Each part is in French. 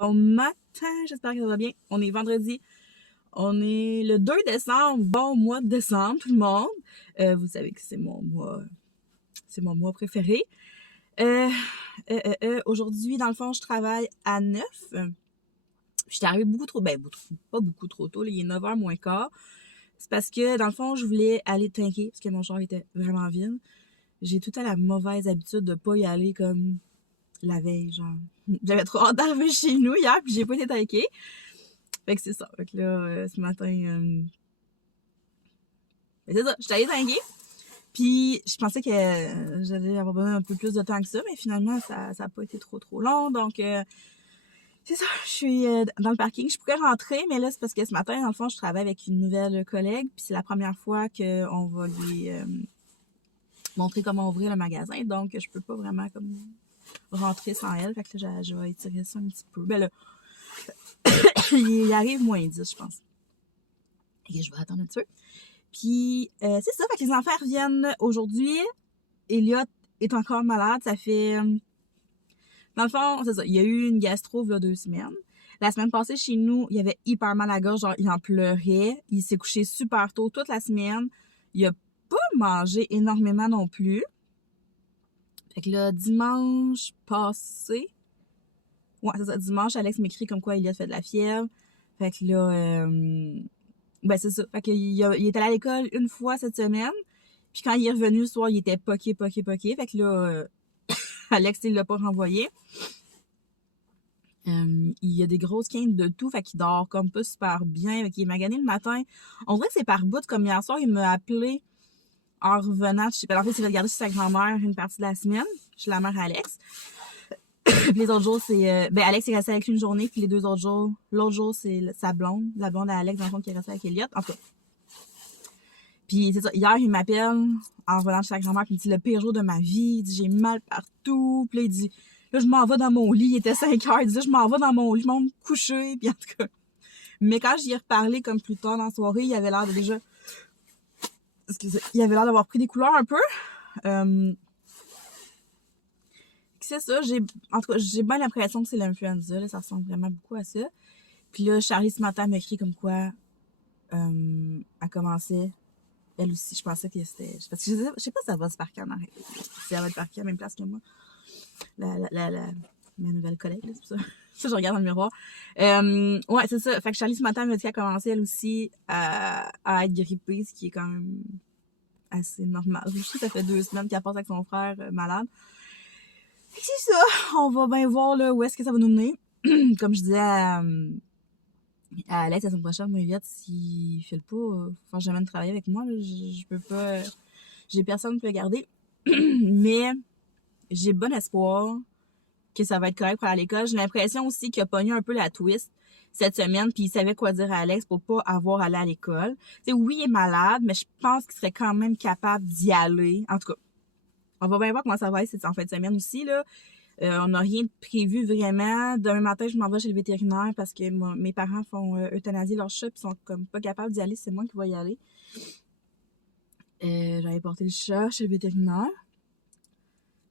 Bon matin, j'espère que ça va bien. On est vendredi. On est le 2 décembre. Bon mois de décembre, tout le monde. Vous savez que c'est mon mois préféré. Aujourd'hui, dans le fond, je travaille à 9. Je suis arrivée pas beaucoup trop tôt. Là, il est 9h moins quart. C'est parce que, dans le fond, je voulais aller tanker parce que mon char était vraiment vide. J'ai tout à la mauvaise habitude de pas y aller comme la veille, genre. J'avais trop hâte d'arriver chez nous hier, puis j'ai pas été tanker. Fait que c'est ça. Fait que là, ce matin, c'est ça, j'étais allée tanker. Puis je pensais que j'allais avoir besoin un peu plus de temps que ça, mais finalement, ça a pas été trop long. Donc, c'est ça, je suis dans le parking. Je pourrais rentrer, mais là, c'est parce que ce matin, dans le fond, je travaille avec une nouvelle collègue. Puis c'est la première fois qu'on va lui montrer comment ouvrir le magasin. Donc, je peux pas vraiment comme rentrer sans elle. Fait que là, je vais étirer ça un petit peu. Ben là, il arrive moins 10, je pense. Et je vais attendre un petit peu. Puis, c'est ça, fait que les enfants reviennent aujourd'hui. Elliot est encore malade, ça fait... dans le fond, c'est ça, il y a eu une gastro il y a 2 semaines. La semaine passée, chez nous, il avait hyper mal à la gorge, genre, il en pleurait. Il s'est couché super tôt toute la semaine. Il a pas mangé énormément non plus. Fait que là, dimanche passé... Ouais, c'est ça, dimanche, Alex m'écrit comme quoi Elliot fait de la fièvre. Fait que là... ben, c'est ça. Fait qu'il il est allé à l'école une fois cette semaine. Puis quand il est revenu le soir, il était poqué. Fait que là, Alex, il l'a pas renvoyé. Il y a des grosses quintes de tout. Fait qu'il dort comme pas super bien. Fait qu'il est magané le matin. On dirait que c'est par bout. Comme hier soir, il m'a appelé en revenant. Je sais pas, en fait, il va regarder chez sa grand-mère une partie de la semaine. Chez la mère Alex. Puis les autres jours, c'est... ben, Alex est resté avec lui une journée. Puis les 2 autres jours... L'autre jour, c'est sa blonde. La blonde à Alex, dans le fond, qui est restée avec Elliot. En tout cas. Puis c'est ça, hier, il m'appelle en revenant de sa grand-mère, puis il me dit le pire jour de ma vie, il dit j'ai mal partout, puis là, il dit là, je m'en vais dans mon lit, il était 5 heures, il disait je m'en vais dans mon lit, je m'en vais me coucher, puis en tout cas. Mais quand j'y ai reparlé comme plus tard dans la soirée, il avait l'air de déjà, il avait l'air d'avoir pris des couleurs un peu. C'est ça, en tout cas, j'ai bien l'impression que c'est l'influenza, là, ça ressemble vraiment beaucoup à ça. Puis là, Charlie ce matin m'a écrit comme quoi elle commençait. Elle aussi, je pensais que c'était... Parce que je sais pas si ça va se parquer en arrêt. Si elle va être parquée à la même place que moi. Ma nouvelle collègue, là, c'est pour ça. Ça, je regarde dans le miroir. Ouais, c'est ça. Fait que Charlie, ce matin, m'a dit qu'elle a commencé, elle aussi, à être grippée, ce qui est quand même assez normal. Je sais que ça fait 2 semaines qu'elle passe avec son frère malade. Fait que c'est ça. On va bien voir là, où est-ce que ça va nous mener. Comme je disais à Alex, la semaine prochaine, moi, Elliot, s'il fait le pas, faut jamais travailler avec moi, là, je peux pas, j'ai personne qui peut le garder. Mais, j'ai bon espoir que ça va être correct pour aller à l'école. J'ai l'impression aussi qu'il a pogné un peu la twist cette semaine, puis il savait quoi dire à Alex pour pas avoir à aller à l'école. Tu sais, oui, il est malade, mais je pense qu'il serait quand même capable d'y aller. En tout cas, on va bien voir comment ça va être en fin de semaine aussi, là. On n'a rien de prévu vraiment. Demain matin, je m'en vais chez le vétérinaire parce que mes parents font euthanasier leur chat puis sont comme pas capables d'y aller. C'est moi qui vais y aller. J'avais porté le chat chez le vétérinaire.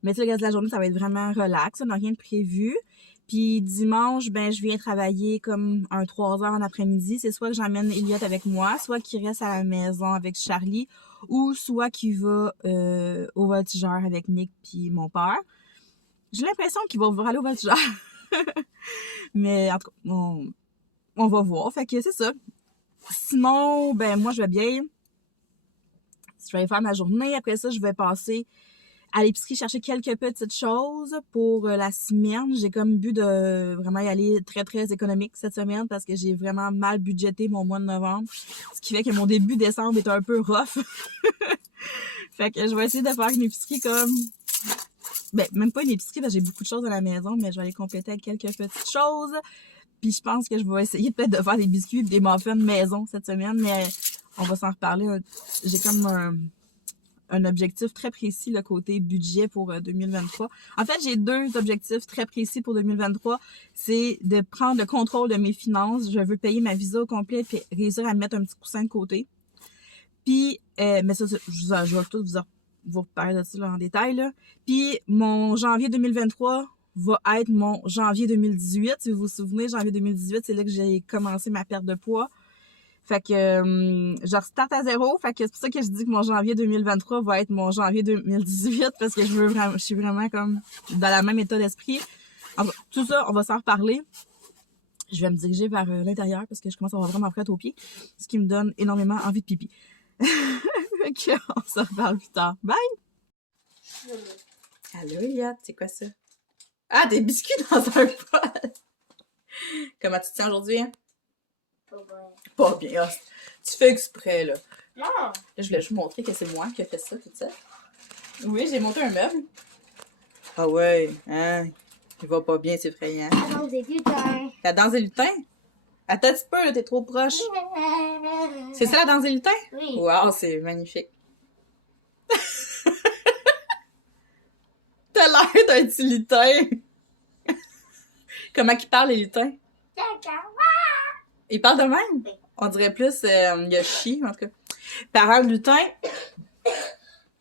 Mais tu sais, le reste de la journée, ça va être vraiment relax. On n'a rien de prévu. Puis dimanche, ben je viens travailler comme 3 heures en après-midi. C'est soit que j'emmène Elliot avec moi, soit qu'il reste à la maison avec Charlie, ou soit qu'il va au voltigeur avec Nick puis mon père. J'ai l'impression qu'il va aller au voltigeur. Mais en tout cas, on va voir. Fait que c'est ça. Sinon, ben moi, je vais bien. Je vais aller faire ma journée. Après ça, je vais passer à l'épicerie chercher quelques petites choses pour la semaine. J'ai comme but de vraiment y aller très économique cette semaine parce que j'ai vraiment mal budgété mon mois de novembre. Ce qui fait que mon début décembre est un peu rough. Fait que je vais essayer de faire une épicerie comme... Ben, même pas une épicerie parce que j'ai beaucoup de choses à la maison, mais je vais aller compléter avec quelques petites choses. Puis je pense que je vais essayer peut-être de faire des biscuits et des muffins maison cette semaine, mais on va s'en reparler. J'ai comme un objectif très précis, le côté budget pour 2023. En fait, j'ai 2 objectifs très précis pour 2023. C'est de prendre le contrôle de mes finances. Je veux payer ma visa au complet et réussir à mettre un petit coussin de côté. Puis, mais ça, je vais tout vous reparler de ça là, en détail. Là. Puis, mon janvier 2023, va être mon janvier 2018. Si vous vous souvenez, janvier 2018, c'est là que j'ai commencé ma perte de poids. Fait que je restarte à zéro. Fait que c'est pour ça que je dis que mon janvier 2023 va être mon janvier 2018 parce que je suis vraiment comme dans le même état d'esprit. Enfin, tout ça, on va s'en reparler. Je vais me diriger vers l'intérieur parce que je commence à avoir vraiment frette aux pieds, ce qui me donne énormément envie de pipi. Fait que on se reparle plus tard. Bye! Allô, Eliott, c'est quoi ça? Ah, des biscuits dans un bol! Comment tu te sens aujourd'hui? Hein? Pas bien. Pas bien. Ah, tu fais exprès, là. Non! Là, je voulais juste montrer que c'est moi qui ai fait ça, tout ça. Oui, j'ai monté un meuble. Ah ouais, hein? Il va pas bien, c'est effrayant. La danse des lutins. La danse des lutins? Attends un petit peu, là, t'es trop proche. C'est ça la danse des lutins? Oui. Wow, c'est magnifique. T'as l'air d'un petit lutin. Comment qu'ils parlent, les lutins? Ils parlent de même? Oui. On dirait plus Yoshi, en tout cas. Parents de lutins.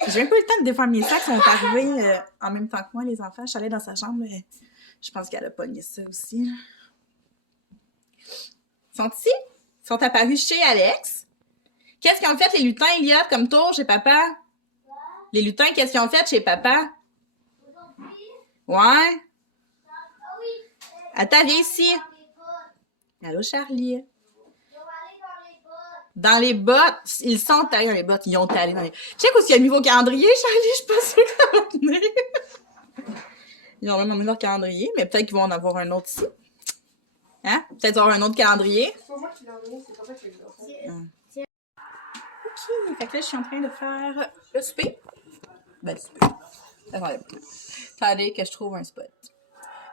J'ai même pas eu le temps de défaire mes sacs. Ils sont arrivés en même temps que moi, les enfants. Je suis allée dans sa chambre, mais je pense qu'elle a pogné ça aussi. Sont-ils? Ils sont apparus chez Alex. Qu'est-ce qu'ils ont fait, les lutins, Eliott, comme tour chez papa? Les lutins, qu'est-ce qu'ils ont fait chez papa? Ouais? Attends, viens ici. Allô, Charlie? Dans les bottes. Ils sont allés dans les bottes. Ils ont allé dans les... Check où il a mis vos calendriers, Charlie. Je suis pas sûre que ça va tenir. Ils ont même mis leur calendrier, mais peut-être qu'ils vont en avoir un autre ici. Hein? Peut-être avoir un autre calendrier. C'est pas moi qui l'ai envoyé, c'est pas moi qui l'ai envoyé. Ok, fait que là, je suis en train de faire le souper. Ben, le souper. Attendez que je trouve un spot.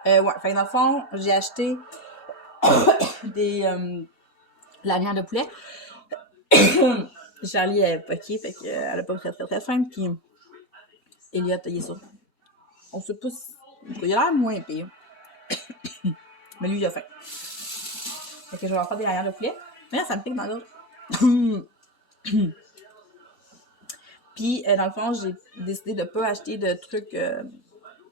Ouais, fait que dans le fond, j'ai acheté des... la viande de poulet. Charlie est poquée, fait qu'elle a pas très très très faim, puis Eliott, il est sûr. On sait pas si... Il a l'air moins pire. Mais lui, il a faim. Fait que je vais en faire des viandes de poulet. Mais là, ça me pique dans l'autre. Puis, dans le fond, j'ai décidé de pas acheter de trucs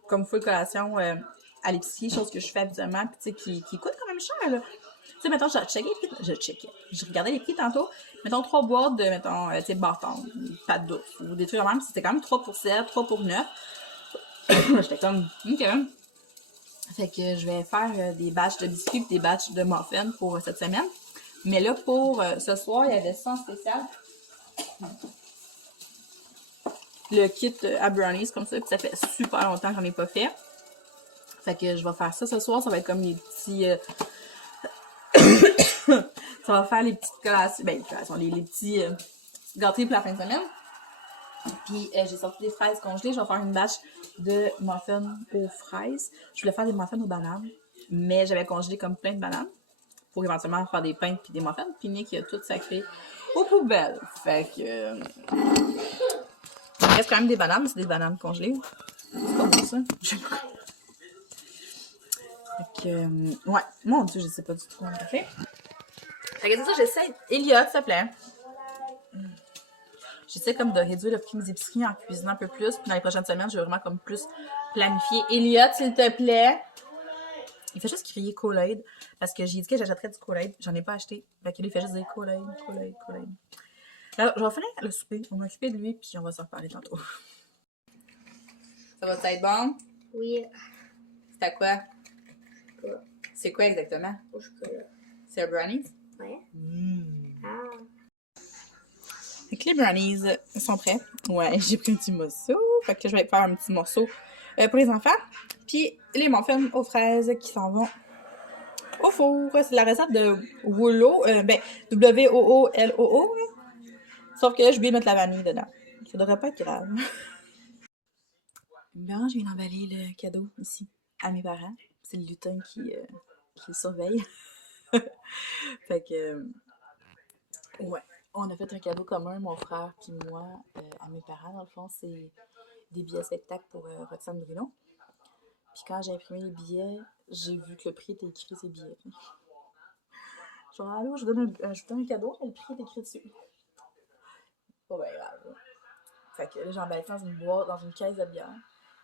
comme full collation à l'épicerie, chose que je fais habituellement, puis tu sais, qui coûte quand même cher, là. Tu sais, mettons, je regardais les prix tantôt. Mettons, 3 boîtes de, mettons, tu sais, bâtons, pâte douce, ou des trucs comme même. C'était quand même 3 pour 7, 3 pour 9. J'étais comme, OK. Fait que je vais faire des batchs de biscuits et des batchs de muffins pour cette semaine. Mais là, pour ce soir, il y avait ça en spécial. Le kit à brownies comme ça, puis ça fait super longtemps que j'en ai pas fait. Fait que je vais faire ça ce soir, ça va être comme les petits... ça va faire les petites collations, ben les collations, les petits gâteries pour la fin de semaine. Puis j'ai sorti des fraises congelées, je vais faire une batch de muffins aux fraises. Je voulais faire des muffins aux bananes, mais j'avais congelé comme plein de bananes pour éventuellement faire des pains puis des muffins. Puis Nick, il a tout sacré aux poubelles. Fait que... il reste quand même des bananes, c'est des bananes congelées. C'est pas bon ça? Je sais pas. Fait que... ouais, mon Dieu, je sais pas du tout comment on fait. Fait que c'est ça, j'essaie. Eliott, s'il te plaît. J'essaie comme de réduire le prix des épiceries en cuisinant un peu plus. Puis dans les prochaines semaines, je vais vraiment comme plus planifier. Eliott, s'il te plaît. Il fait juste crier Kool-Aid. Parce que j'ai dit que j'achèterais du Kool-Aid. J'en ai pas acheté. Fait que lui, il fait juste dire Kool-Aid, Kool-Aid, Kool-Aid. Alors, je vais finir le souper. On va m'occuper de lui, puis on va s'en reparler tantôt. Ça va être bon? Oui. C'est à quoi? Quoi? C'est quoi exactement? Au chocolat. C'est un brownies? Ouais. Ah. Fait que les brownies sont prêts. Ouais, j'ai pris un petit morceau. Fait que je vais faire un petit morceau pour les enfants. Puis les muffins aux fraises qui s'en vont au four. C'est la recette de Wollo. W-O-O-L-O-O. Sauf que je vais mettre la vanille dedans. Ça devrait pas être grave. Bon, je viens d'emballer le cadeau ici à mes parents. C'est le lutin qui le surveille. Fait que... ouais. On a fait un cadeau commun, mon frère puis moi, à mes parents. Dans le fond, c'est des billets spectacle pour Roxane Bruno. Puis quand j'ai imprimé les billets, j'ai vu que le prix était écrit sur les billets. Genre, allô, je vous donne un cadeau, mais le prix est écrit dessus. Pas bien grave. Fait que là, j'ai emballé ça dans une boîte, dans une caisse de bière.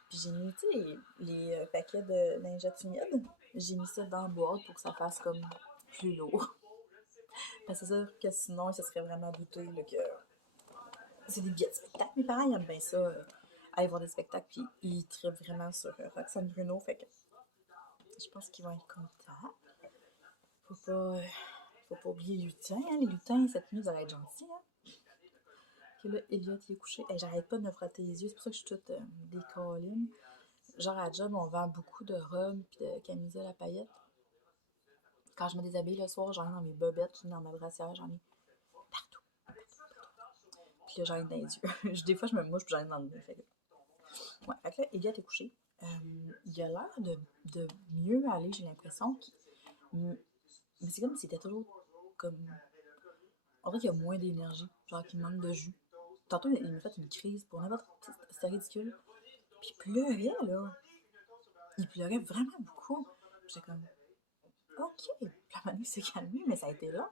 Puis j'ai mis, tu sais, les paquets de lingettes humides. J'ai mis ça dans la boîte pour que ça fasse comme plus lourd. Parce que c'est sûr que sinon, ça serait vraiment douté là, que c'est des billets de spectacle. Mes parents, ils aiment bien ça, aller voir des spectacles. Puis ils trippent vraiment sur Roxane Bruno. Fait que je pense qu'ils vont être contents. Faut pas, euh, faut pas oublier les lutins. Hein. Les lutins, cette nuit, ils auraient être gentils. Hein. Que là, Elliot, il est couché. Hey, j'arrête pas de me frotter les yeux. C'est pour ça que je suis toute décolline. Genre à job, on vend beaucoup de robes puis de camisoles à paillettes. Quand je me déshabille le soir, j'en ai dans mes bobettes, j'en ai dans ma brassière, j'en ai partout. Puis là, j'en ai dans les yeux. Des fois, je me mouche puis j'en ai dans le nez. Fait que... Ouais, fait que là, Elliot est couché. Il a l'air de mieux aller, j'ai l'impression. Mais c'est comme s'il était toujours comme... On dirait qu'il y a moins d'énergie, genre qu'il manque de jus. Tantôt, il m'a fait une crise pour n'importe quoi. C'était ridicule. Puis il pleurait, là. Il pleurait vraiment beaucoup. J'étais comme, OK. Puis la manée s'est calmée, mais ça a été là.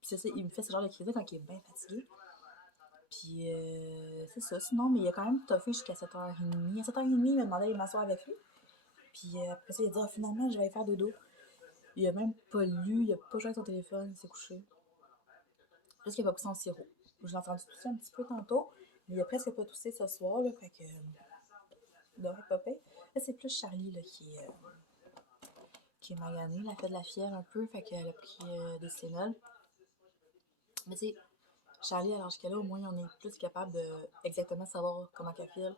Puis c'est ça, il me fait ce genre de crise quand il est bien fatigué. Puis c'est ça. Sinon, mais il a quand même toffé jusqu'à 7h30. À 7h30, il m'a demandé d'aller m'asseoir avec lui. Puis après ça, il a dit, finalement, je vais aller faire dodo. Il a même pas lu, il a pas joué avec son téléphone, il s'est couché. Juste qu'il a pas pris son sirop. Je l'ai entendu tousser un petit peu tantôt, mais il a presque pas toussé ce soir, là, fait que... il devrait pas payer. Là, c'est plus Charlie, là, qui est maganée. Elle a fait de la fièvre un peu, fait qu'elle a pris des Sténol. Mais tu sais, Charlie, à l'âge qu'elle a, au moins, on est plus capable de exactement savoir comment qu'elle file.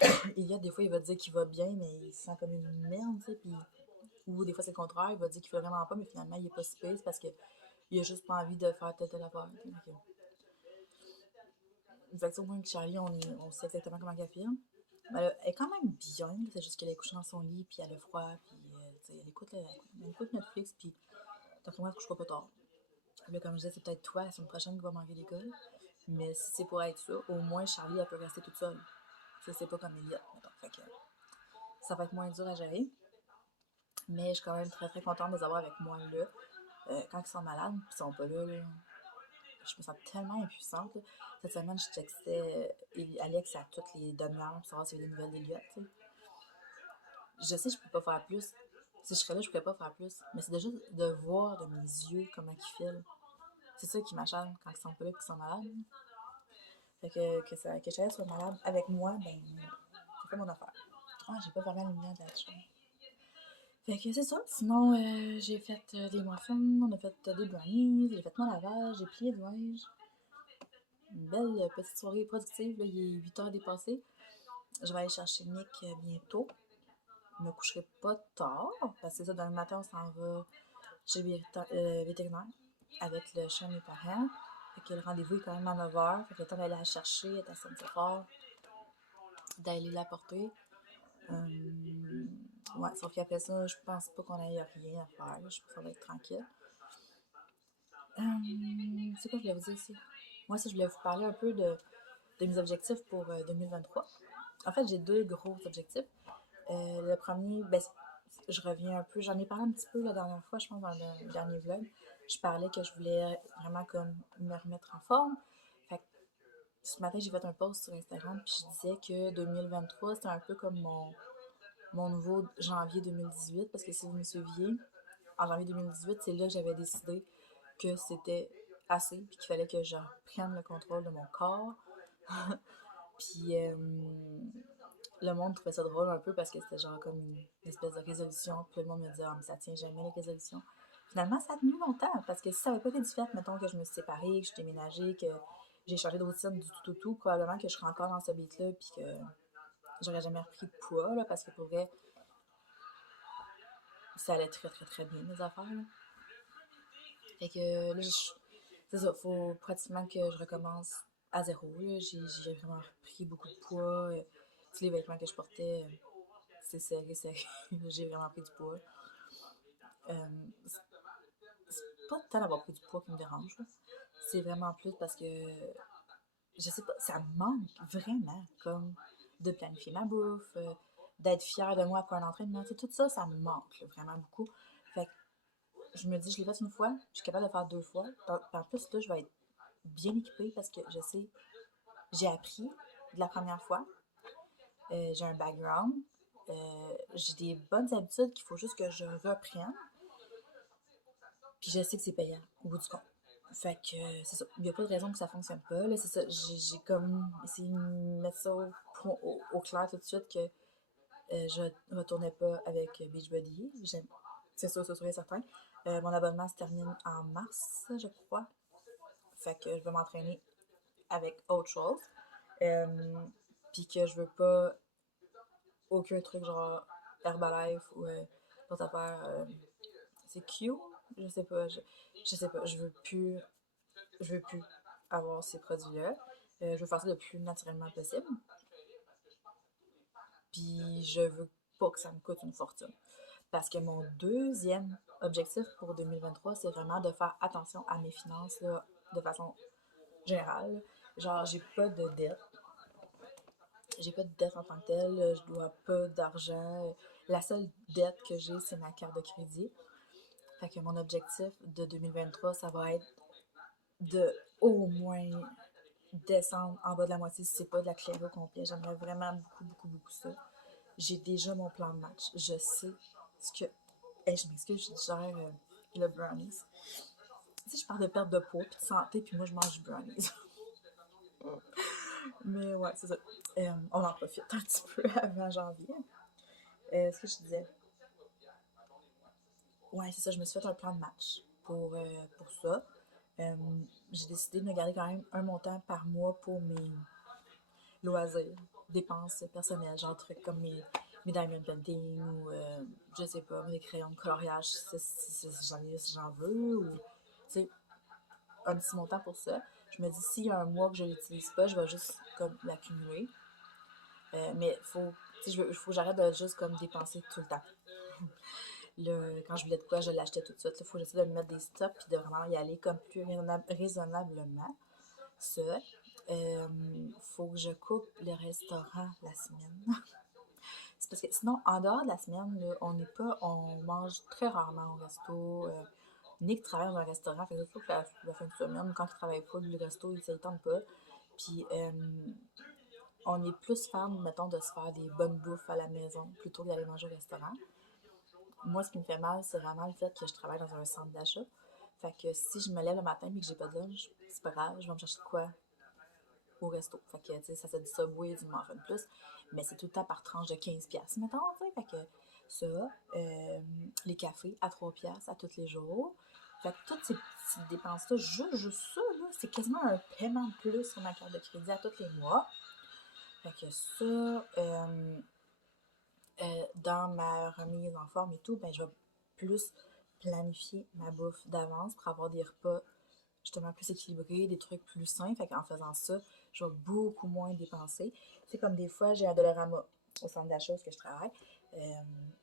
Et il y a des fois, il va dire qu'il va bien, mais il se sent comme une merde, tu sais, puis... Ou des fois, c'est le contraire, il va dire qu'il fait vraiment pas, mais finalement, il est pas si pire, c'est parce que il a juste pas envie de faire telle affaire. Fait que au moins que Charlie, on sait exactement comment elle file. Elle est quand même bien, là, c'est juste qu'elle est couchée dans son lit, puis elle a froid, puis elle écoute Netflix, puis d'après moi, elle ne couchera pas tard. Là, comme je disais, c'est peut-être toi la semaine prochaine qui va manquer l'école, mais si c'est pour être ça, au moins Charlie, elle peut rester toute seule. C'est pas comme Elliot, mettons. Fait que ça va être moins dur à gérer, mais je suis quand même très très contente de les avoir avec moi là. Quand ils sont malades, puis ils sont pas là, je me sens tellement impuissante. Là. Cette semaine, je textais Alex à toutes les demi-heures pour savoir s'il y avait des nouvelles d'Eliott. Je sais que je peux pas faire plus. Si je serais là, je pourrais pas faire plus. Mais c'est déjà de voir de mes yeux comment ils filent. C'est ça qui m'acharne quand ils sont pas là et qu'ils sont malades. Fait que Charlie soit malade avec moi, ben, ça fait mon affaire. Ah, j'ai pas fermé la lumière de la chambre. Fait que c'est ça. Sinon, j'ai fait des muffins, on a fait des brownies, j'ai fait mon lavage, j'ai plié le linge. Une belle petite soirée productive. Là, il est 8h dépassé. Je vais aller chercher Nick bientôt. Je me coucherai pas tard parce que ça, demain matin, on s'en va chez le vétérinaire avec le chien de mes parents. Fait que le rendez-vous est quand même à 9h. Fait que le temps d'aller la chercher, elle est à Saint-Séphore, d'aller la porter. Ouais, sauf qu'après ça, je pense pas qu'on ait rien à faire. Là. Je pense qu'on va être tranquille. C'est quoi que je voulais vous dire ici? Moi, ça, je voulais vous parler un peu de mes objectifs pour 2023. En fait, j'ai deux gros objectifs. Le premier, ben, je reviens un peu, j'en ai parlé un petit peu la dernière fois, je pense, dans le dernier vlog. Je parlais que je voulais vraiment comme me remettre en forme. Fait que ce matin, j'ai fait un post sur Instagram, puis je disais que 2023, c'était un peu comme mon nouveau janvier 2018, parce que si vous me suiviez, en janvier 2018, c'est là que j'avais décidé que c'était assez, puis qu'il fallait que je reprenne le contrôle de mon corps. Puis le monde trouvait ça drôle un peu parce que c'était genre comme une espèce de résolution. Puis le monde me disait, ah, mais ça tient jamais les résolutions. Finalement, ça a tenu longtemps parce que si ça n'avait pas été du fait, mettons que je me suis séparée, que je suis déménagée, que j'ai changé de routine du tout, probablement que je serais encore dans ce beat-là puis que j'aurais jamais repris de poids là, parce que pour vrai, ça allait très très très bien mes affaires. Là. Fait que là, c'est ça, faut pratiquement que je recommence à zéro. Là. J'ai vraiment repris beaucoup de poids. Tous les vêtements que je portais, c'est serré. J'ai vraiment pris du poids. Euh, c'est pas tant d'avoir pris du poids qui me dérange. Là. C'est vraiment plus parce que, je sais pas, ça me manque vraiment, comme de planifier ma bouffe, d'être fière de moi après un entraînement. Tout ça, ça me manque là, vraiment beaucoup. Fait que je me dis, je l'ai fait une fois, je suis capable de le faire deux fois. En plus, là, je vais être bien équipée parce que je sais, j'ai appris de la première fois. j'ai un background, j'ai des bonnes habitudes qu'il faut juste que je reprenne. Puis je sais que c'est payant au bout du compte. Fait que c'est ça. Il n'y a pas de raison que ça fonctionne pas. Là, c'est ça. J'ai comme essayé de mettre ça au clair tout de suite que je retournais pas avec Beachbody. C'est sûr, c'est sûr et certain. Mon abonnement se termine en mars, je crois. Fait que je vais m'entraîner avec autre chose. Puis que je veux pas aucun truc genre Herbalife ou d'autres affaires. C'est Q? Je sais pas. Je sais pas. Je veux plus avoir ces produits-là. Je veux faire ça le plus naturellement possible. Puis je veux pas que ça me coûte une fortune. Parce que mon deuxième objectif pour 2023, c'est vraiment de faire attention à mes finances là, de façon générale. Genre, j'ai pas de dette. J'ai pas de dette en tant que telle. Je dois pas d'argent. La seule dette que j'ai, c'est ma carte de crédit. Fait que mon objectif de 2023, ça va être de au moins descendre en bas de la moitié si c'est pas de la claire au complet. J'aimerais vraiment beaucoup, beaucoup, beaucoup ça. J'ai déjà mon plan de match. Je sais ce que. Hey, je m'excuse, je digère le brownies. Tu sais, je parle de perte de poids puis de santé, puis moi je mange du brownies. Mais ouais, c'est ça. On en profite un petit peu avant janvier. Ce que je disais. Ouais, c'est ça, je me suis fait un plan de match pour ça. J'ai décidé de me garder quand même un montant par mois pour mes loisirs, dépenses personnelles, genre trucs comme mes diamond painting ou je sais pas, mes crayons de coloriage si j'en veux ou tu sais, un petit montant pour ça. Je me dis s'il y a un mois que je l'utilise pas, je vais juste comme l'accumuler. Mais faut que j'arrête de juste comme dépenser tout le temps. Là, quand je voulais de quoi, je l'achetais tout de suite. Il faut que j'essaie de me mettre des stops et de vraiment y aller comme plus raisonnablement. Ça. Faut que je coupe les restaurants la semaine. C'est parce que sinon, en dehors de la semaine, là, on mange très rarement au resto. Nick travaille dans un restaurant, fait que surtout que la fin de semaine, quand il travaille pas, le resto, il s'étend pas. Puis, on est plus fan, mettons, de se faire des bonnes bouffes à la maison plutôt que d'aller manger au restaurant. Moi, ce qui me fait mal, c'est vraiment le fait que je travaille dans un centre d'achat. Fait que si je me lève le matin et que j'ai pas de lunch, c'est pas grave, je vais me chercher de quoi au resto. Fait que, tu sais, ça se dit Subway, du m'en de plus. Mais c'est tout le temps par tranche de 15$, mettons, tu sais. Fait que ça, les cafés à 3$ à tous les jours. Fait que toutes ces petites dépenses-là, juste ça, là, c'est quasiment un paiement de plus sur ma carte de crédit à tous les mois. Fait que ça, dans ma remise en forme et tout, ben, je vais plus planifier ma bouffe d'avance pour avoir des repas justement plus équilibrés, des trucs plus sains. Fait qu'en faisant ça, je vais beaucoup moins dépenser. C'est comme des fois, j'ai un Dollarama au centre d'achat où je travaille.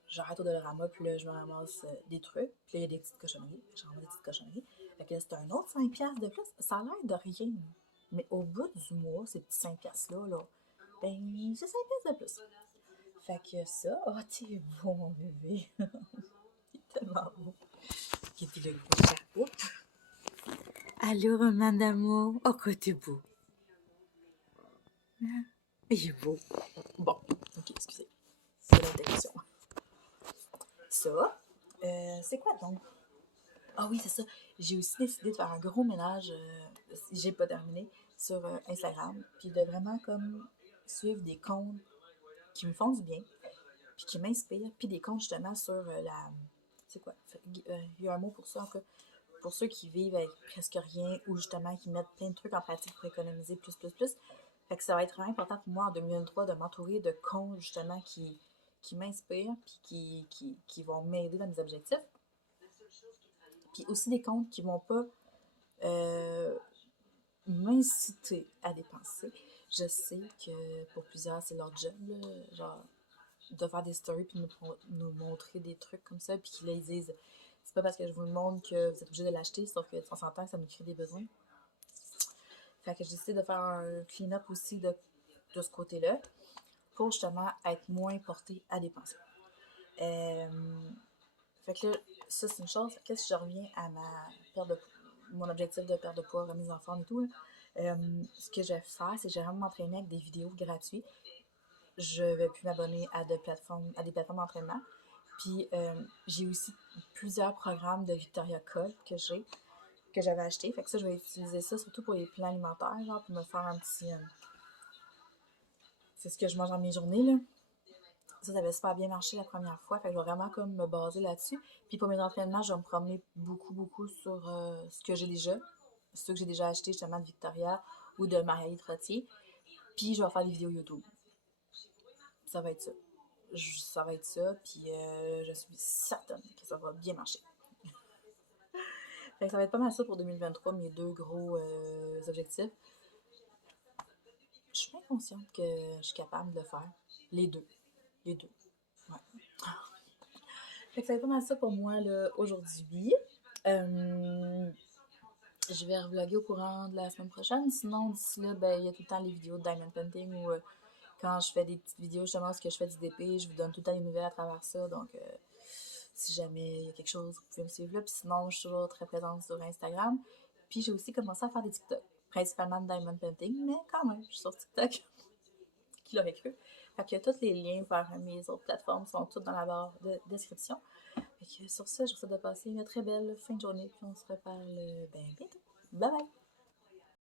J'arrête au Dollarama, puis là, je me ramasse des trucs. Puis là, il y a des petites cochonneries. J'en ramasse des petites cochonneries. Fait que là, c'est un autre 5$ de plus. Ça a l'air de rien. Mais au bout du mois, ces petits 5$-là, là, ben, c'est 5$ de plus. Fait que ça, oh, t'es beau, mon bébé. Il est tellement beau. Il était le gros chat. Oups. Allô, Roman d'amour. Oh, quoi, t'es beau. Il est beau. Bon, ok, excusez. C'est l'interruption. Ça, c'est quoi donc? Ah oui, c'est ça. J'ai aussi décidé de faire un gros ménage, si j'ai pas terminé, sur Instagram. Puis de vraiment comme suivre des comptes qui me font du bien, puis qui m'inspirent, puis des comptes justement sur la. C'est quoi? Il y a un mot pour ça, en tout cas. Pour ceux qui vivent avec presque rien ou justement qui mettent plein de trucs en pratique pour économiser plus, plus, plus. Fait que ça va être vraiment important pour moi en 2023 de m'entourer de comptes justement qui m'inspirent puis qui vont m'aider dans mes objectifs. Puis aussi des comptes qui vont pas euh, m'inciter à dépenser. Je sais que pour plusieurs, c'est leur job, là, genre de faire des stories puis nous montrer des trucs comme ça puis qu'ils disent c'est pas parce que je vous le montre que vous êtes obligé de l'acheter, sauf qu'on s'entend que ça nous crée des besoins. Fait que j'ai décidé de faire un clean-up aussi de ce côté-là pour justement être moins porté à dépenser. Fait que là, ça c'est une chose. Qu'est-ce que je reviens à mon objectif de perte de poids, remise en forme et tout, ce que je vais faire, c'est que je vais vraiment m'entraîner avec des vidéos gratuites. je vais plus m'abonner à des plateformes d'entraînement. Puis j'ai aussi plusieurs programmes de Victoria Cole que j'avais acheté. Fait que ça, je vais utiliser ça surtout pour les plans alimentaires, genre pour me faire un petit. C'est ce que je mange dans mes journées, là. Ça avait super bien marché la première fois. Fait que je vais vraiment comme me baser là-dessus. Puis pour mes entraînements, je vais me promener beaucoup sur ce que j'ai déjà. Ceux que j'ai déjà acheté justement de Victoria ou de Marie Trottier. Puis je vais faire des vidéos YouTube. Ça va être ça. Ça va être ça. Puis je suis certaine que ça va bien marcher. Fait que ça va être pas mal ça pour 2023, mes deux gros objectifs. Je suis bien consciente que je suis capable de le faire. Les deux. Les deux. Ouais. Fait que ça va être pas mal ça pour moi là, aujourd'hui. Je vais revlogger au courant de la semaine prochaine. Sinon, d'ici là, ben, il y a tout le temps les vidéos de Diamond Painting où quand je fais des petites vidéos, justement, ce que je fais du DP, je vous donne tout le temps les nouvelles à travers ça. Donc, si jamais il y a quelque chose, vous pouvez me suivre là. Puis sinon, je suis toujours très présente sur Instagram. Puis j'ai aussi commencé à faire des TikTok, principalement de Diamond Painting, mais quand même, je suis sur TikTok. Qui l'aurait cru? Fait que tous les liens vers mes autres plateformes sont tous dans la barre de description. Fait que sur ça, je vous souhaite de passer une très belle fin de journée. Puis on se reparle bientôt. Bye bye!